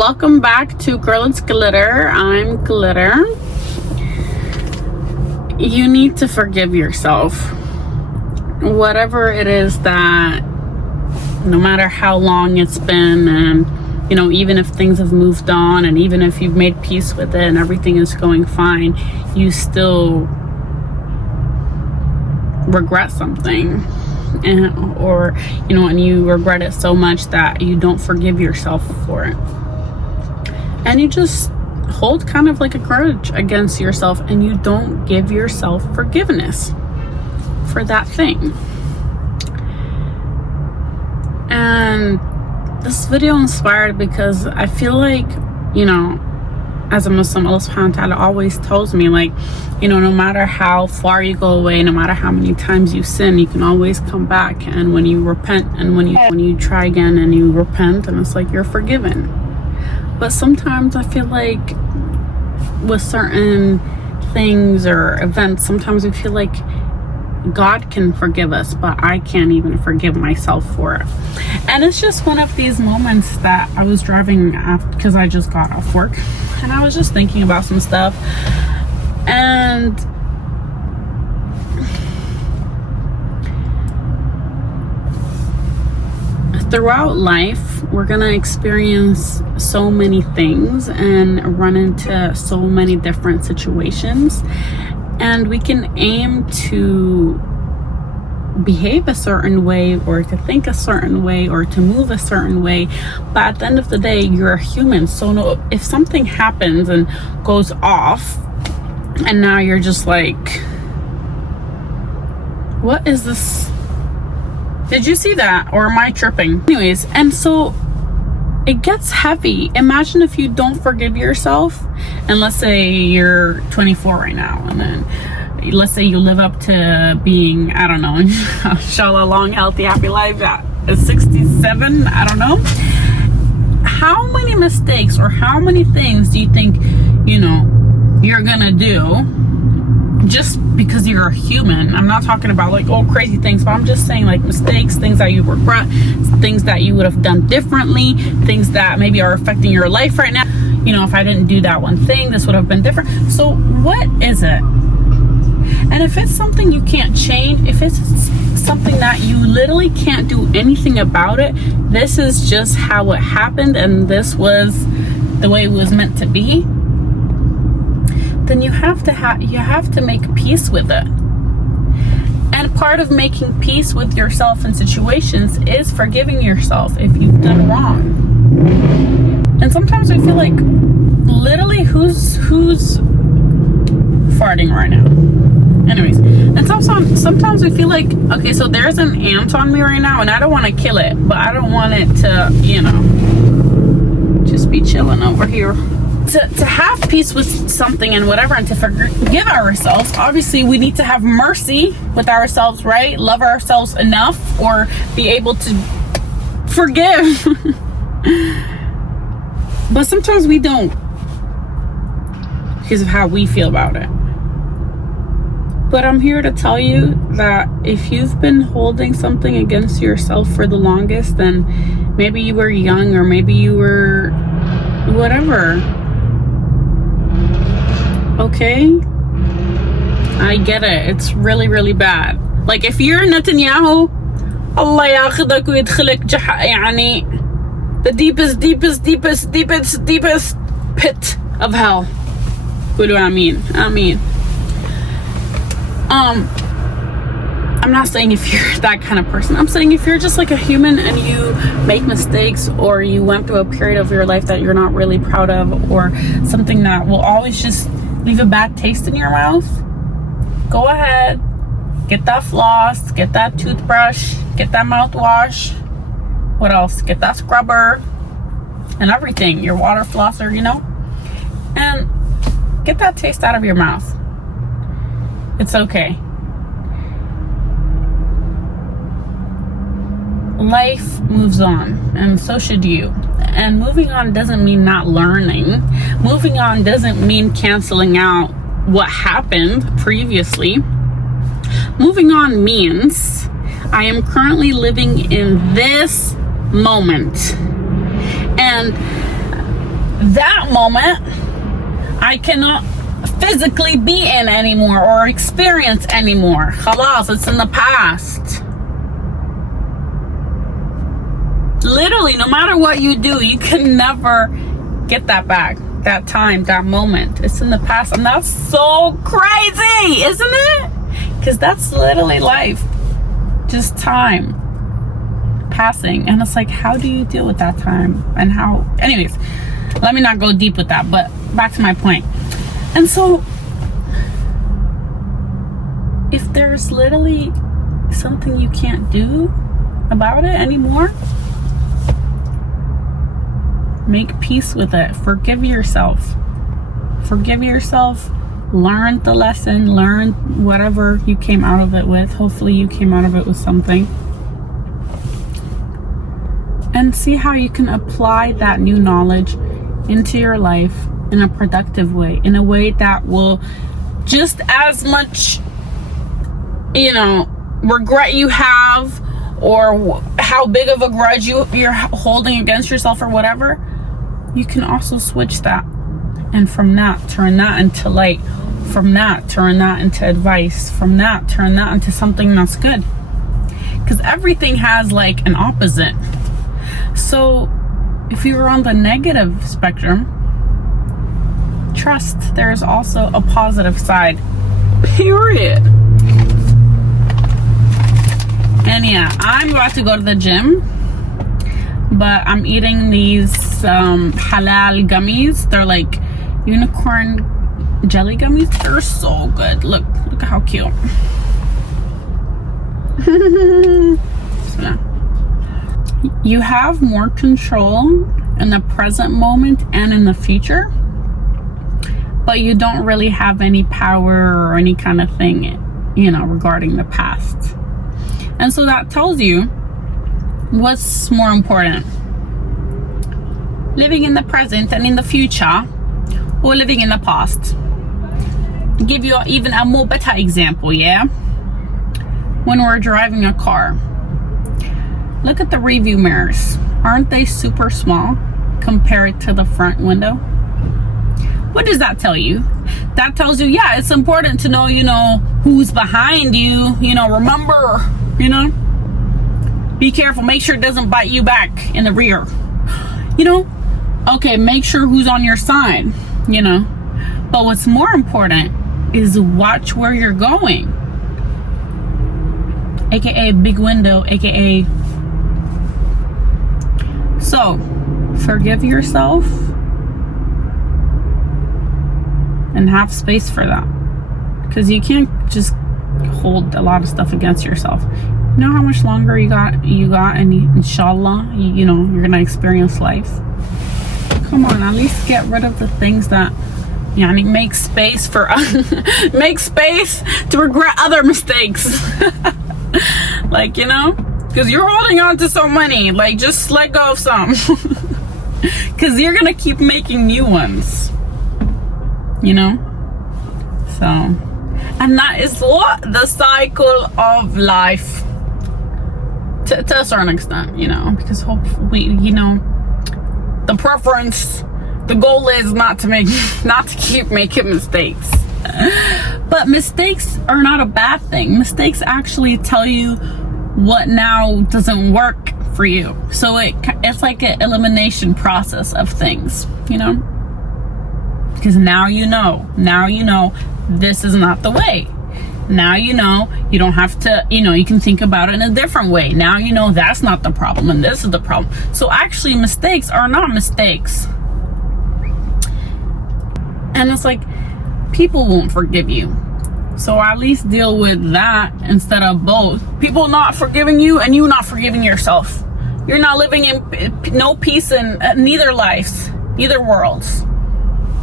Welcome back to Girl It's Glitter. I'm Glitter. You need to forgive yourself. Whatever it is that, no matter how long it's been, and even if things have moved on, and even if you've made peace with it and everything is going fine, you still regret something. And you regret it so much that you don't forgive yourself for it. And you just hold kind of like a grudge against yourself, and you don't give yourself forgiveness for that thing. And this video inspired because I feel like, as a Muslim, Allah subhanahu wa ta'ala always tells me, no matter how far you go away, no matter how many times you sin, you can always come back. And when you repent, and when you try again and you repent, and it's like you're forgiven. But sometimes I feel like with certain things or events, sometimes we feel like God can forgive us, but I can't even forgive myself for it. And it's just one of these moments that I was driving after, because I just got off work, and I was just thinking about some stuff. And throughout life, we're gonna experience so many things and run into so many different situations, and we can aim to behave a certain way, or to think a certain way, or to move a certain way. But at the end of the day, you're a human. So if something happens and goes off, and now you're just like, what is this? Did you see that? Or am I tripping? Anyways, and so it gets heavy. Imagine if you don't forgive yourself, and let's say you're 24 right now, and then let's say you live up to being, I don't know, inshallah, long, healthy, happy life at 67, I don't know. How many mistakes or how many things do you think, you're gonna do just because you're a human? I'm not talking about crazy things, but I'm just saying mistakes, things that you regret, things that you would have done differently, things that maybe are affecting your life right now. If I didn't do that one thing, this would have been different. So what is it? And if it's something you can't change, if it's something that you literally can't do anything about it, this is just how it happened, and this was the way it was meant to be, then you have to make peace with it. And part of making peace with yourself in situations is forgiving yourself if you've done wrong. And sometimes we feel like, literally, who's farting right now? Anyways, and sometimes we feel like, okay, so there's an ant on me right now, and I don't want to kill it, but I don't want it to, just be chilling over here. To have peace with something and whatever, and to forgive ourselves, obviously we need to have mercy with ourselves, right? Love ourselves enough, or be able to forgive. But sometimes we don't, because of how we feel about it. But I'm here to tell you that if you've been holding something against yourself for the longest, then maybe you were young, or maybe you were whatever. Okay? I get it. It's really, really bad. Like, if you're Netanyahu, Allah yakhdak wa yadkhilak yani the deepest pit of hell. What do I mean? I'm not saying if you're that kind of person. I'm saying if you're just like a human and you make mistakes, or you went through a period of your life that you're not really proud of, or something that will always just leave a bad taste in your mouth, go ahead, get that floss, get that toothbrush, get that mouthwash. What else? Get that scrubber and everything, your water flosser, and get that taste out of your mouth. It's okay. Life moves on, and so should you. And moving on doesn't mean not learning. Moving on doesn't mean canceling out what happened previously. Moving on means I am currently living in this moment. And that moment I cannot physically be in anymore or experience anymore. Khalas, it's in the past. Literally, no matter what you do, you can never get that back. That time, that moment. It's in the past. And that's so crazy, isn't it? Because that's literally life. Just time passing. And it's like, how do you deal with that time? And how... Anyways, let me not go deep with that. But back to my point. And so, if there's literally something you can't do about it anymore, make peace with it. Forgive yourself. Forgive yourself. Learn the lesson. Learn whatever you came out of it with. Hopefully you came out of it with something. And see how you can apply that new knowledge into your life in a productive way. In a way that will just as much, regret you have, or how big of a grudge you're holding against yourself or whatever, you can also switch that, and from that turn that into light, from that turn that into advice, from that turn that into something that's good, because everything has like an opposite. So if you were on the negative spectrum, trust there's also a positive side, period. And yeah, I'm about to go to the gym, but I'm eating these halal gummies. They're like unicorn jelly gummies. They're so good. Look how cute. You have more control in the present moment and in the future, but you don't really have any power or any kind of thing, regarding the past. And so that tells you what's more important, living in the present and in the future, or living in the past. I'll give you even a more better example, yeah? When we're driving a car, look at the rearview mirrors. Aren't they super small compared to the front window? What does that tell you? That tells you, yeah, it's important to know, who's behind you, remember, be careful, make sure it doesn't bite you back in the rear, okay, make sure who's on your side, but what's more important is watch where you're going, aka big window, aka. So forgive yourself and have space for that, because you can't just hold a lot of stuff against yourself. You know how much longer you got, and inshallah, you're gonna experience life. Come on, at least get rid of the things that make space for make space to regret other mistakes. Because you're holding on to so many, just let go of some. Because you're gonna keep making new ones, so, and that is what the cycle of life, to a certain extent, because hopefully, the preference, the goal is not to keep making mistakes. But mistakes are not a bad thing. Mistakes actually tell you what now doesn't work for you. So it's like an elimination process of things, because now you know this is not the way. Now you don't have to, you can think about it in a different way. Now that's not the problem and this is the problem. So actually mistakes are not mistakes. And it's like, people won't forgive you. So at least deal with that instead of both. People not forgiving you and you not forgiving yourself. You're not living in no peace in neither lives, neither worlds.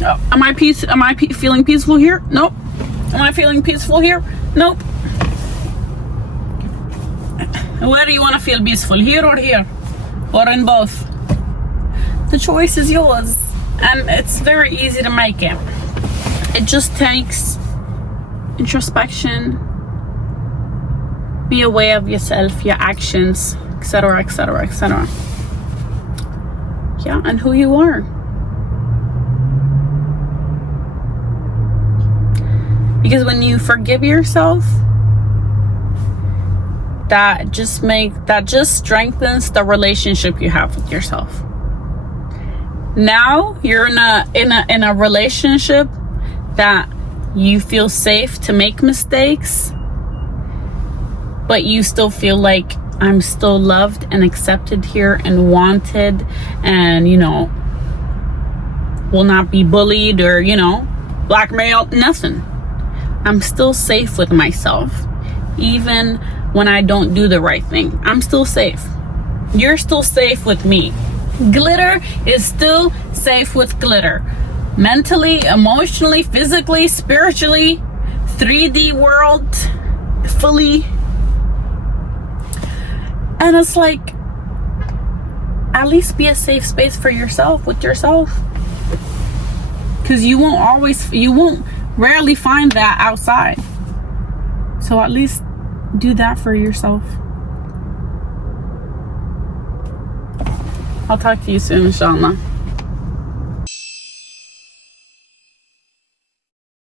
Am I feeling peaceful here? Nope. Am I feeling peaceful here? Nope. Where do you want to feel peaceful? Here or here? Or in both? The choice is yours. And it's very easy to make it. It just takes introspection. Be aware of yourself, your actions, etc., etc., etc. Yeah, and who you are. Because when you forgive yourself, that just strengthens the relationship you have with yourself. Now you're in a relationship that you feel safe to make mistakes, but you still feel like I'm still loved and accepted here and wanted, and will not be bullied or blackmailed, nothing. I'm still safe with myself. Even when I don't do the right thing, I'm still safe. You're still safe with me. Glitter is still safe with glitter. Mentally, emotionally, physically, spiritually, 3D world, fully. And it's like, at least be a safe space for yourself, with yourself. Because you won't rarely find that outside. So at least do that for yourself. I'll talk to you soon, inshallah.